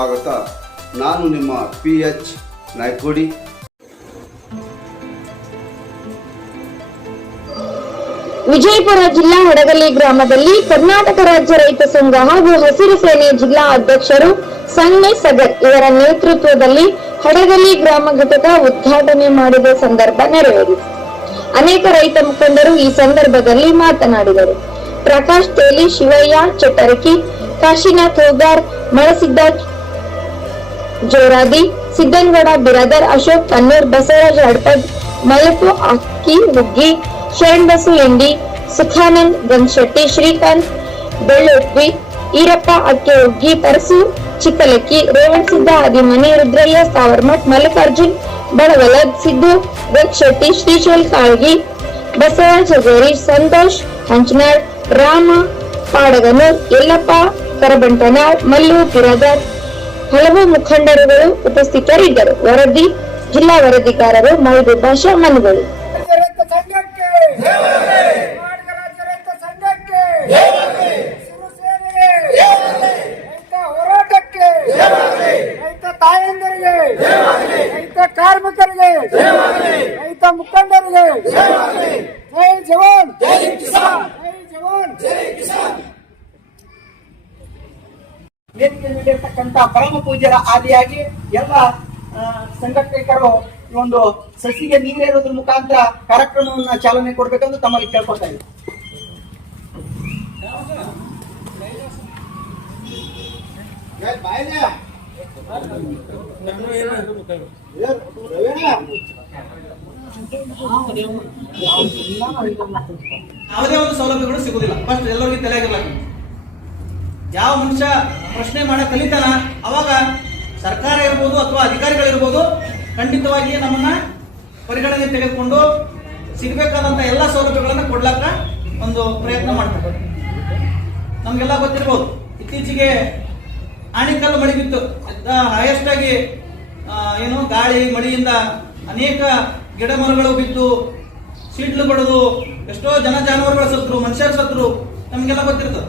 ಸ್ವಾಗತ. ನಾನು ನಿಮ್ಮ ಪಿ ಎಚ್ ನಾಯ್ಕೋಡಿ. ವಿಜಯಪುರ ಜಿಲ್ಲಾ ಹಡಗಲಿ ಗ್ರಾಮದಲ್ಲಿ ಕರ್ನಾಟಕ ರಾಜ್ಯ ರೈತ ಸಂಘ ಹಾಗೂ ಹಸಿರು ಸೇನೆ ಜಿಲ್ಲಾ ಅಧ್ಯಕ್ಷರು ಸನ್ನೆ ಸಗರ್ ಇವರ ನೇತೃತ್ವದಲ್ಲಿ ಹಡಗಲಿ ಗ್ರಾಮ ಘಟಕ ಉದ್ಘಾಟನೆ ಮಾಡಿದ ಸಂದರ್ಭ ನೆರವೇರಿತು. ಅನೇಕ ರೈತ ಮುಖಂಡರು ಈ ಸಂದರ್ಭದಲ್ಲಿ ಮಾತನಾಡಿದರು. ಪ್ರಕಾಶ್ ತೇಲಿ, ಶಿವಯ್ಯ ಚಟ್ಟರಕಿ ಕಾಶಿನಾಥ್ ಹೋಗಾರ್, ಮಳಸಿದ್ದ ಜೋರಾದಿ ಸಿದ್ದನಗೌಡ, ಬಿರಾದರ್, ಅಶೋಕ್ ಕನ್ನೂರ್ ಬಸವರಾಜ್, ಹಡ್ಪದ್ ಮಲಪು ಅಕ್ಕಿ ಹುಗ್ಗಿ ಶರಣ್ ಬಸು ಎಂಡಿ ಸುಖಾನಂದ್ ಗಂಗಶೆಟ್ಟಿ ಶ್ರೀಕಾಂತ್, ಬೆಳ್ಳೊಟ್ವಿ, ಈರಪ್ಪ ಅಕ್ಕೆ ಹುಗ್ಗಿ ಪರಸು, ಚಿಕ್ಕಲಕ್ಕಿ ರೇವಣ್ ಸಿದ್ಧ ಆದಿಮನಿ ರುದ್ರಯ್ಯ ಸಾವರ್ಮಠ್ ಮಲ್ಲಿಕಾರ್ಜುನ್ ಬಡವಲದ್ ಸಿದ್ದು ಗಂಗಶೆಟ್ಟಿ ಶ್ರೀಶೈಲ್, ಕಾಳ್ಗಿ, ಬಸವರಾಜ್ ಹಗೇರಿ ಸಂತೋಷ್ ಹಂಚನಾಳ್ ರಾಮ, ಪಾಡಗನೂರ್, ಯಲ್ಲಪ್ಪ, ಕರಬಂಟನಾಳ್, ಮಲ್ಲು, ಬಿರಾದರ್ ಹಲವು ಮುಖಂಡರುಗಳು ಉಪಸ್ಥಿತರಿದ್ದರು. ವರದಿ, ಜಿಲ್ಲಾ ವರದಿಗಾರರು ಮಹಬೂಬ್ ಭಾಷಾ ಮನುಗಳು ರಾಜ್ಯ ರೈತ ಸಂಘಕ್ಕೆ ಕರ್ನಾಟಕ ರಾಜ್ಯ ರೈತ ಸಂಘಕ್ಕೆ ಶಿವಸೇನೆಗೆ ರೈತ ಹೋರಾಟಕ್ಕೆ ರೈತ ತಾಯಂದಿರಿಗೆ ರೈತ ಕಾರ್ಮಿಕರಿಗೆ ರೈತ ಮುಖಂಡರಿಗೆ ಜೈ ಜವಾನ್ ಜೈ ಜವಾನ್ ನೀಡಿರ್ತಕ್ಕಂಥ ಪರಮ ಪೂಜ್ಯರ ಆದಿಯಾಗಿ ಎಲ್ಲ ಸಂಘಟಕರು ಈ ಒಂದು ಸಸಿಗೆ ನೀರೇರೋದ್ರ ಮುಖಾಂತರ ಕಾರ್ಯಕ್ರಮವನ್ನ ಚಾಲನೆ ಕೊಡ್ಬೇಕಂತ ತಮ್ಮಲ್ಲಿ ಕೇಳ್ಕೊತಾ ಇದ್ದೀವಿ ಯಾವುದೇ ಒಂದು ಸೌಲಭ್ಯಗಳು ಸಿಗುದಿಲ್ಲ ಫಸ್ಟ್ ಎಲ್ಲರಿಗೂ ತಲೆಯಾಗಿಲ್ಲ ಯಾವ ಮನುಷ್ಯ ಪ್ರಶ್ನೆ ಮಾಡ ಕಲಿತಾನ, ಅವಾಗ ಸರ್ಕಾರ ಇರ್ಬೋದು ಅಥವಾ ಅಧಿಕಾರಿಗಳಿರ್ಬೋದು ಖಂಡಿತವಾಗಿ ನಮ್ಮನ್ನ ಪರಿಗಣನೆ ತೆಗೆದುಕೊಂಡು ಸಿಗಬೇಕಾದಂಥ ಎಲ್ಲ ಸೌಲಭ್ಯಗಳನ್ನು ಕೊಡ್ಲಾಕ ಒಂದು ಪ್ರಯತ್ನ ಮಾಡ್ತಾರೆ ನಮ್ಗೆಲ್ಲ ಗೊತ್ತಿರ್ಬೋದು, ಇತ್ತೀಚೆಗೆ ಆಣಿಕಲ್ಲು ಮಳೆ ಬಿತ್ತು ಹೈಯೆಸ್ಟ್ ಆಗಿ ಏನು ಗಾಳಿ, ಮಳೆಯಿಂದ ಅನೇಕ ಗಿಡ ಮರಗಳು ಬಿದ್ದು ಸೀಟ್ಲು ಬಡದು, ಎಷ್ಟೋ ಜನ ಜಾನುವಾರುಗಳ ಸತ್ರು ಮನುಷ್ಯರು ಸತ್ರು ನಮ್ಗೆಲ್ಲ ಗೊತ್ತಿರ್ತದೆ.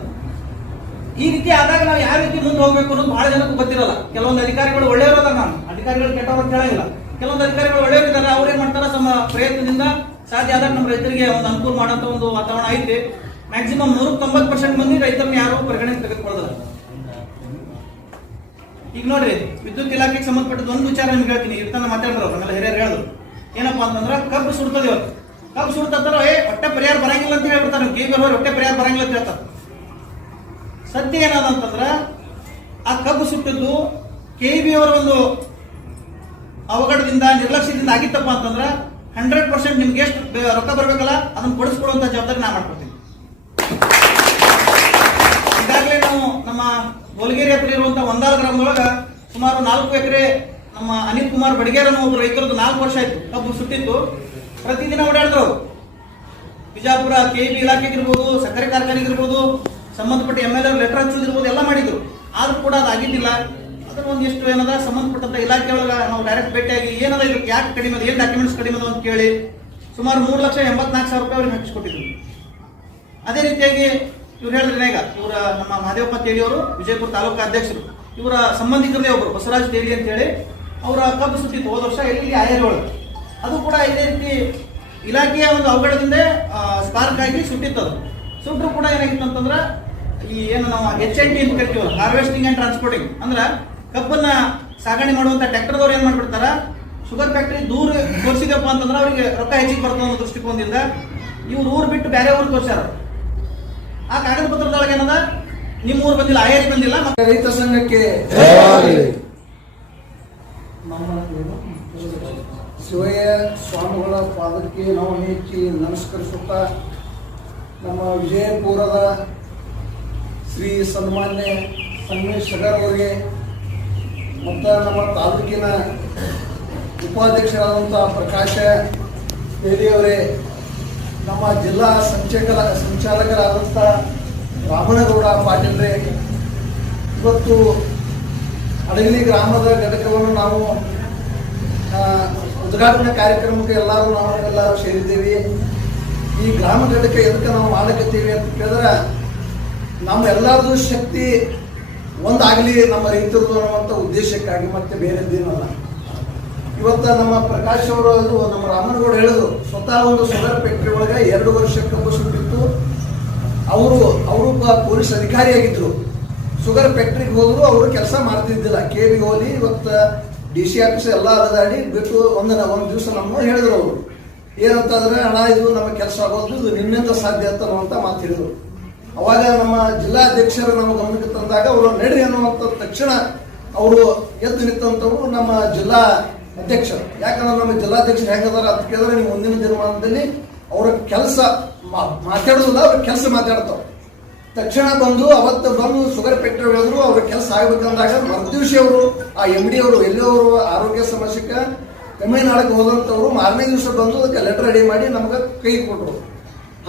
ಈ ರೀತಿ ಆದಾಗ ನಾವು ಯಾವ ರೀತಿ ಮುಂದೆ ಹೋಗ್ಬೇಕು ಅನ್ನೋದು ಬಹಳ ಜನಕ್ಕೂ ಗೊತ್ತಿರಲ್ಲ. ಕೆಲವೊಂದು ಅಧಿಕಾರಿಗಳು ಒಳ್ಳೆಯವರದ ನಾನು. ಅಧಿಕಾರಿಗಳು ಕೆಟ್ಟವರು ಅಂತ ಹೇಳಂಗಿಲ್ಲ. ಕೆಲವೊಂದು ಅಧಿಕಾರಿಗಳು ಒಳ್ಳೆಯವರಿದ್ದಾರೆ ಅವ್ರು ಏನ್ ಮಾಡ್ತಾರೆ? ತಮ್ಮ ಪ್ರಯತ್ನದಿಂದ ಸಾಧ್ಯ ಆದಾಗ ನಮ್ಮ ರೈತರಿಗೆ ಒಂದು ಅನುಕೂಲ ಮಾಡೋಂಥ ಒಂದು ವಾತಾವರಣ ಐತಿ. ಮ್ಯಾಕ್ಸಿಮಮ್ ನೂರ ತೊಂಬತ್ತು ಪರ್ಸೆಂಟ್ ಮಂದಿ ರೈತರನ್ನ ಯಾರು ಪರಿಗಣನೆ ತೆಗೆದುಕೊಳ್ಳೋದಿಲ್ಲ ಈಗ ನೋಡ್ರಿ, ವಿದ್ಯುತ್ ಇಲಾಖೆಗೆ ಸಂಬಂಧಪಟ್ಟದ ಒಂದು ವಿಚಾರ ನಿಮ್ಗೆ ಹೇಳ್ತೀನಿ. ಇರ್ತಾನ ಮಾತಾಡಿದ್ರು ಆಮೇಲೆ ಹಿರಿಯರು ಹೇಳಿದ್ರು. ಏನಪ್ಪಾ ಅಂತಂದ್ರೆ, ಕಬ್ಬು ಸುಡ್ತದೆ ಇವತ್ತು ಕಬ್ಬು ಸುಡ್ತಾರ ಏ, ಹೊಟ್ಟೆ ಪರಿಹಾರ ಬರಂಗಿಲ್ಲ ಅಂತ ಹೇಳ್ಬಿಡ್ತಾರೆ. ಕೆ ಬಿ ಹೊಟ್ಟೆ ಪರಿಹಾರ ಬರಂಗಿಲ್ಲ ಅಂತ ಹೇಳ್ತಾರೆ. ಸತ್ಯ ಏನದ ಅಂತಂದ್ರ ಆ ಕಬ್ಬು ಸುಟ್ಟಿದ್ದು ಕೆ ಬಿ ಅವರ ಒಂದು ಅವಘಡದಿಂದ, ನಿರ್ಲಕ್ಷ್ಯದಿಂದ ಆಗಿತ್ತಪ್ಪ ಅಂತಂದ್ರ ಹಂಡ್ರೆಡ್ ಪರ್ಸೆಂಟ್ ನಿಮ್ಗೆ ಎಷ್ಟು ರೊಕ್ಕ ಬರಬೇಕಲ್ಲ, ಅದನ್ನು ಕೊಡಿಸ್ಕೊಡುವಂತ ಜವಾಬ್ದಾರಿ ನಾ ಮಾಡ್ಕೊಡ್ತೀನಿ ಈಗಾಗಲೇ ನಾವು ನಮ್ಮ ಗೋಲ್ಗೇರಿ ಹತ್ರ ಇರುವಂತಹ ಒಂದಾರ ಗ್ರಾಮದೊಳಗ ಸುಮಾರು ನಾಲ್ಕು ಎಕರೆ ನಮ್ಮ ಅನಿಲ್ ಕುಮಾರ್ ಬಡಿಗೇರ ಒಬ್ಬ ರೈತರದ್ದು ನಾಲ್ಕು ವರ್ಷ ಆಯ್ತು ಕಬ್ಬು ಸುಟ್ಟಿತ್ತು ಪ್ರತಿದಿನ ಓಡಾಡಿದ್ರು. ಬಿಜಾಪುರ ಕೆ ಬಿ ಇಲಾಖೆಗೆ ಇರ್ಬೋದು ಸಕ್ಕರೆ ಕಾರ್ಖಾನೆಗೆ ಇರ್ಬೋದು ಸಂಬಂಧಪಟ್ಟ ಎಂ ಎಲ್ ಎ ಲೆಟರ್ ಹಚ್ಚೋದಿರ್ಬೋದು ಎಲ್ಲ ಮಾಡಿದ್ರು. ಆದ್ರೂ ಕೂಡ ಅದಾಗಿದ್ದಿಲ್ಲ ಅದ್ರ ಒಂದಿಷ್ಟು ಏನದ, ಸಂಬಂಧಪಟ್ಟಂತ ಒಳಗ ನಾವು ಡೈರೆಕ್ಟ್ ಭೇಟಿಯಾಗಿ ಏನದ ಇದಕ್ಕೆ ಯಾಕೆ ಕಡಿಮೆ ಏನು ಡಾಕ್ಯುಮೆಂಟ್ಸ್ ಕಡಿಮೆ ಅಂತ ಕೇಳಿ ಸುಮಾರು ಮೂರು ಲಕ್ಷ ಎಂಬತ್ನಾಲ್ಕು ಸಾವಿರ ರೂಪಾಯಿ ಅವ್ರಿಗೆ ಹಚ್ಚಿಕೊಟ್ಟಿದ್ರು ಅದೇ ರೀತಿಯಾಗಿ ಇವ್ರು ಹೇಳಿದ್ರೆ ಈಗ, ಇವರ ನಮ್ಮ ಮಹದೇವಪ್ಪ ತೇಲಿಯವರು ವಿಜಯಪುರ ತಾಲೂಕು ಅಧ್ಯಕ್ಷರು, ಇವರ ಸಂಬಂಧಿಕರದೇ ಒಬ್ಬರು ಬಸವರಾಜ್ ತೇಲಿ ಅಂತ ಹೇಳಿ ಅವರ ಕಬ್ಬು ಸುತ್ತಿತ್ತು ಹೋದ ವರ್ಷ ಇಲ್ಲಿ ಆಯರ್ ಒಳಗೆ ಅದು ಕೂಡ ಇದೇ ರೀತಿ ಇಲಾಖೆಯ ಒಂದು ಅವಘಡದಿಂದ ಸ್ಪಾರ್ಕ್ ಆಗಿ ಸುಟ್ಟಿತ್ತು ಅದು. ಸುಟ್ಟರು ಕೂಡ ಏನಾಗಿತ್ತು ಅಂತಂದ್ರೆ ಈ ಏನು ನಾವು ಎಚ್ ಎನ್ ಟಿ ಅಂತ ಕರಿತೀವಲ್ಲ ಹಾರ್ವೆಸ್ಟಿಂಗ್ ಅಂಡ್ ಟ್ರಾನ್ಸ್ಪೋರ್ಟಿಂಗ್ ಅಂದ್ರೆ ಕಬ್ಬನ್ನ ಸಾಗಣೆ ಮಾಡುವಂತ ಟ್ರ್ಯಾಕ್ಟರ್ದವ್ರು ಏನು ಮಾಡ್ಬಿಡ್ತಾರ ಶುಗರ್ ಫ್ಯಾಕ್ಟ್ರಿ ದೂರ ತೋರಿಸಿದಪ್ಪ ಅಂತಂದ್ರೆ ಅವರಿಗೆ ರೊಕ್ಕ ಹೆಚ್ಚಿಗೆ ಬರ್ತದೆ ಅನ್ನೋ ದೃಷ್ಟಿಕೋನದಿಂದ ಇವ್ರು ಊರು ಬಿಟ್ಟು ಬೇರೆ ಊರು ತೋರಿಸ್ಯಾರ. ಆ ಕಾಗದ ಪತ್ರದೊಳಗೆ ಏನದ? ನಿಮ್ಮ ಊರು ಬಂದಿಲ್ಲ ಆಯರಿ ಬಂದಿಲ್ಲ ಮತ್ತೆ ರೈತ ಸಂಘಕ್ಕೆ ಶಿವಯ್ಯ ಸ್ವಾಮಿಗಳ ಪಾದಕ್ಕೆ ನಾವು ಹೆಚ್ಚಿ ನಮಸ್ಕರಿಸುತ್ತಾ ನಮ್ಮ ವಿಜಯಪುರದ ಶ್ರೀ ಸನ್ಮಾನ್ಯ ಸಂಗಮೇಶ್ ಅವರಿಗೆ, ಮತ್ತು ನಮ್ಮ ತಾಲೂಕಿನ ಉಪಾಧ್ಯಕ್ಷರಾದಂಥ ಪ್ರಕಾಶ ಬೇಲಿಯವರೇ ನಮ್ಮ ಜಿಲ್ಲಾ ಸಂಚಕರ ಸಂಚಾಲಕರಾದಂಥ ರಾಮನಗೌಡ ಪಾಟೀಲ್ರೇ ಇವತ್ತು ಅಡಗಲಿ ಗ್ರಾಮದ ಘಟಕವನ್ನು ನಾವು ಉದ್ಘಾಟನಾ ಕಾರ್ಯಕ್ರಮಕ್ಕೆ ಎಲ್ಲರೂ ನಾವು ಎಲ್ಲರೂ ಸೇರಿದ್ದೇವೆ. ಈ ಗ್ರಾಮ ಘಟಕ ಎದಕ್ಕೆ ನಾವು ಮಾಡಕತ್ತೀವಿ ಅಂತ ಕೇಳಿದ್ರೆ, ನಮ್ಮ ಎಲ್ಲರದು ಶಕ್ತಿ ಒಂದಾಗಲಿ ನಮ್ಮ ರೈತರು ಅನ್ನುವಂಥ ಉದ್ದೇಶಕ್ಕಾಗಿ ಮತ್ತೆ ಬೇರೆದ್ದೇನಲ್ಲ ಇವತ್ತ ನಮ್ಮ ಪ್ರಕಾಶ್ ಅವರು ನಮ್ಮ ರಾಮನಗೌಡ ಹೇಳಿದ್ರು, ಸ್ವತಃ ಒಂದು ಸೋಲಾರ್ ಫ್ಯಾಕ್ಟ್ರಿ ಒಳಗೆ ಎರಡು ವರ್ಷ ಕಬ್ಬು ಸುಟ್ಟಿತ್ತು ಅವರು ಅವರು ಪೊಲೀಸ್ ಅಧಿಕಾರಿಯಾಗಿದ್ದರು ಶುಗರ್ ಫ್ಯಾಕ್ಟ್ರಿಗೆ ಹೋದ್ರು, ಅವರು ಕೆಲಸ ಮಾಡ್ತಿದ್ದಿಲ್ಲ. ಕೆ ಬಿ ಹೋಗಿ ಇವತ್ತು ಡಿ ಸಿ ಆಫೀಸ್ ಎಲ್ಲ ಅಲದಾಡಿ ಬಿಟ್ಟು ಒಂದು ಒಂದು ದಿವಸ ನಮ್ಮ ಹೇಳಿದ್ರು ಅವರು. ಏನಂತಂದ್ರೆ ಹಣ ಇದು ನಮ್ಮ ಕೆಲಸ ಆಗೋದು, ಇದು ನಿನ್ನಿಂದ ಸಾಧ್ಯ ಅಂತ ಅಂತ ಮಾತು ಅವಾಗ ನಮ್ಮ ಜಿಲ್ಲಾಧ್ಯಕ್ಷರು ನಮ್ಮ ಗಮನಕ್ಕೆ ತಂದಾಗ ಅವರು ನಡ್ರಿ ಅನ್ನುವಂಥ ತಕ್ಷಣ ಅವರು ಎದ್ದು ನಿಂತವರು ನಮ್ಮ ಜಿಲ್ಲಾ ಅಧ್ಯಕ್ಷರು. ಯಾಕಂದ್ರೆ ನಮ್ಮ ಜಿಲ್ಲಾಧ್ಯಕ್ಷರು ಹೆಂಗದಾರ ಅಂತ ಕೇಳಿದ್ರೆ ನೀವು ಮುಂದಿನ ದಿನಮಾನದಲ್ಲಿ ಅವರ ಕೆಲಸ ಮಾತಾಡೋದಿಲ್ಲ, ಅವ್ರ ಕೆಲಸ ಮಾತಾಡ್ತಾವೆ ತಕ್ಷಣ ಬಂದು ಅವತ್ತು ಬಂದು ಶುಗರ್ ಫ್ಯಾಕ್ಟ್ರಿ ಹೇಳಿದ್ರು ಅವ್ರ ಕೆಲಸ ಆಗ್ಬೇಕಂದಾಗ ಮರುದಿವಸ ಅವರು, ಆ ಎಂ ಡಿ ಅವರು ಎಲ್ಲಿ ಅವರು ಆರೋಗ್ಯ ಸಮಸ್ಯೆಗೆ ತಮಿಳುನಾಡಿಗೆ ಹೋದಂಥವ್ರು ಮಾರನೇ ದಿವಸ ಬಂದು ಅದಕ್ಕೆ ಲೆಟರ್ ರೆಡಿ ಮಾಡಿ ನಮ್ಗೆ ಕೈ ಕೊಟ್ಟರು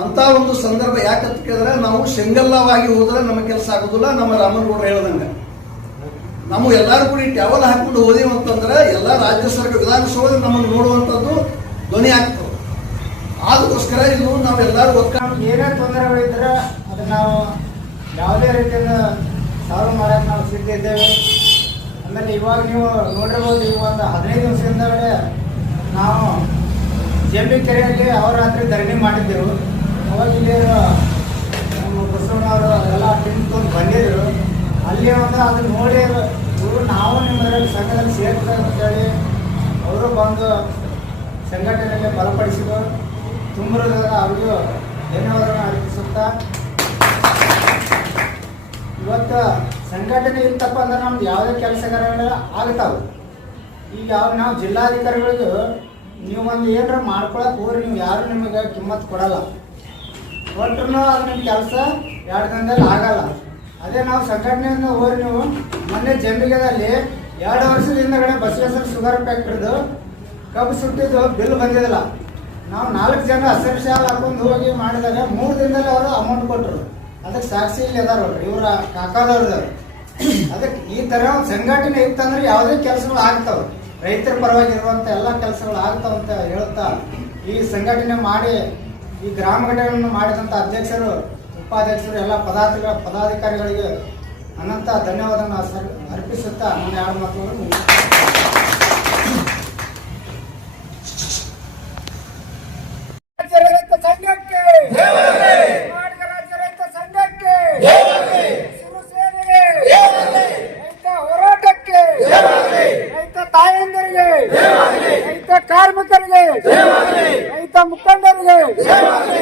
ಅಂತ ಒಂದು ಸಂದರ್ಭ ಯಾಕಂತ ಕೇಳಿದ್ರೆ ನಾವು ಶೆಂಗಲ್ಲವಾಗಿ ಹೋದ್ರೆ ನಮ್ಮ ಕೆಲಸ ಆಗೋದಿಲ್ಲ, ನಮ್ಮ ರಾಮನಗೌಡರು ಹೇಳ್ದಂಗೆ. ನಾವು ಎಲ್ಲರೂ ಕೂಡ ಟ್ಯಾವಲ್ ಹಾಕೊಂಡು ಹೋದೀವಿ ಅಂತಂದ್ರೆ ಎಲ್ಲ ರಾಜ್ಯ ಸರ್ಕಾರ ವಿಧಾನಸೌಧ ನಮ್ಮನ್ನು ನೋಡುವಂಥದ್ದು ಧ್ವನಿ ಆಗ್ತದೆ. ಅದಕ್ಕೋಸ್ಕರ ಇದು ನಾವೆಲ್ಲರೂ ನಮ್ಗೆ ಏನೇ ತೊಂದರೆಗಳಿದ್ರೆ ಅದನ್ನ ನಾವು ಯಾವುದೇ ರೀತಿಯಿಂದ ಸಾಲ್ವ್ ಮಾಡಕ್ಕೆ ನಾವು ಸಿದ್ಧ ಇದ್ದೇವೆ. ಆಮೇಲೆ ಇವಾಗ ನೀವು ನೋಡಿರ್ಬೋದು ಈಗ ಒಂದು ಹದಿನೈದು ದಿವಸದಿಂದ ನಾವು ಜಂಬಿ ಕೆರೆಯಲ್ಲಿ ಅವರಾತ್ರಿ ಧರಣಿ ಮಾಡಿದ್ದೆವು. ಅವಾಗ ಇಲ್ಲಿ ನಮ್ಮ ಬಸವಣ್ಣವರು ಎಲ್ಲ ಟೀಮ್ ತೊಗೊಂಡು ಬಂದಿದ್ರು. ಅಲ್ಲಿ ಒಂದು ಅದನ್ನ ನೋಡಿ ನಾವು ನಿಮ್ಮದ್ರಲ್ಲಿ ಸಂಘದಲ್ಲಿ ಸೇರ್ತಾರೆ ಅಂತೇಳಿ ಅವರು ಬಂದು ಸಂಘಟನೆಯಲ್ಲಿ ಬಲಪಡಿಸಿದರು. ತುಂಬ ಅವರಿಗೂ ಧನ್ಯವಾದಗಳನ್ನು ಅರ್ಪಿಸುತ್ತಾ ಇವತ್ತು ಸಂಘಟನೆ ಇತ್ತಪ್ಪ ಅಂದ್ರೆ ನಮ್ದು ಯಾವುದೇ ಕೆಲಸಗಾರಗಳೆಲ್ಲ ಆಗ್ತಾವೆ. ಈಗ ಯಾವ ನಾವು ಜಿಲ್ಲಾಧಿಕಾರಿಗಳಿಗೂ ನೀವು ಒಂದು ಏನಾರ ಮಾಡ್ಕೊಳಕ್ ಹೋಗ್ರಿ, ನೀವು ಯಾರು ನಿಮಗೆ ಕಿಮ್ಮತ್ ಕೊಡಲ್ಲ. ಕೊಟ್ರು ಅದು ನಿಮ್ಮ ಕೆಲಸ ಎರಡು ದಿನದಲ್ಲಿ ಆಗಲ್ಲ. ಅದೇ ನಾವು ಸಂಘಟನೆಯಿಂದ ಹೋಗ್ರಿ ನೀವು. ಮೊನ್ನೆ ಜಂಬಿಗದಲ್ಲಿ ಎರಡು ವರ್ಷದ ಹಿಂದಗಡೆ ಬಸವೇಶ್ವರ ಶುಗರ್ ಫ್ಯಾಕ್ಟ್ರಿದು ಕಬ್ಬು ಸುಟ್ಟಿದ್ದು ಬಿಲ್ ಬಂದಿದ್ದಿಲ್ಲ. ನಾವು ನಾಲ್ಕು ಜನ ಹಸಿರು ಶಾಲೆ ಹಾಕೊಂಡು ಹೋಗಿ ಮಾಡಿದಾಗ ಮೂರು ದಿನದಲ್ಲಿ ಅವರು ಅಮೌಂಟ್ ಕೊಟ್ಟರು ಅದಕ್ಕೆ ಸಾಕ್ಷಿ ಇಲ್ಲಿ ಅದಾರ ಇವರ ಕಾಕಾದವ್ರ ಅದಕ್ಕೆ ಈ ತರ ಒಂದು ಸಂಘಟನೆ ಇತ್ತಂದ್ರೆ ಯಾವುದೇ ಕೆಲಸಗಳು ಆಗ್ತಾವೆ. ರೈತರ ಪರವಾಗಿ ಇರುವಂತ ಎಲ್ಲ ಕೆಲಸಗಳು ಆಗ್ತಾವ ಅಂತ ಹೇಳ್ತಾ ಈ ಸಂಘಟನೆ ಮಾಡಿ, ಈ ಗ್ರಾಮ ಘಟನೆಯನ್ನು ಮಾಡಿದಂತ ಅಧ್ಯಕ್ಷರು, ಉಪಾಧ್ಯಕ್ಷರು, ಎಲ್ಲ ಪದಾಧಿಕ ಪದಾಧಿಕಾರಿಗಳಿಗೆ ಅನಂತ ಧನ್ಯವಾದ ಅರ್ಪಿಸುತ್ತಾ, ನನ್ನ ಎರಡು ಮಾತುಗಳನ್ನು ಮುಗಿಸ್ತೇನೆ. ರಾಜ್ಯ ರೈತ ಸಂಘಕ್ಕೆ ಕರ್ನಾಟಕ ರಾಜ್ಯ ರೈತ ಸಂಘಕ್ಕೆ ಶಿವಸೇನೆಗೆ ರೈತ ಹೋರಾಟಕ್ಕೆ ರೈತ ತಾಯಂದಿರಿಗೆ ರೈತ ಕಾರ್ಮಿಕರಿಗೆ ರೈತ ಮುಖಂಡರಿಗೆ